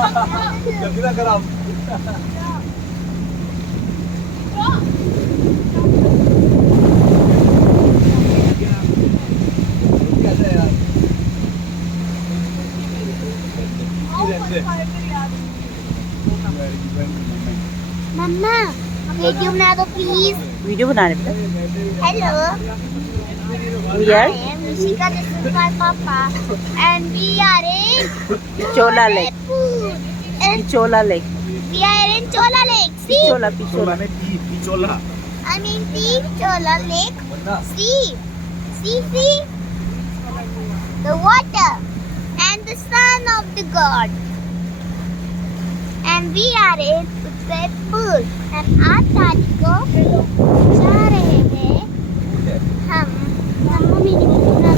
जल्दी ना करो आप। मम्मा वीडियो बना दो प्लीज। वीडियो बना रहे बेटा। Hello We are I am Rishika, this is my papa and we are in Pichola Lake. Udaipur. And Pichola lake. we are in Chola Lake. See? Pichola में Pichola. I mean Chola Lake. See? See? The water and the son of the god. And we are in Udaipur. And आज तारीख को जा रहे हैं हम mummy ने बोला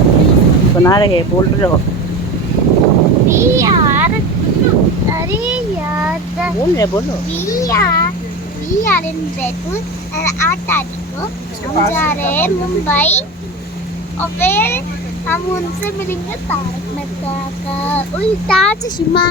बना रहे हैं, बोल रहे हो। we are अरे यार बोलो। we are in Udaipur and आज तारीख को हम जा रहे हैं मुंबई और फिर हम उनसे मिलेंगे तारक मेहता का उल्टा चश्मा।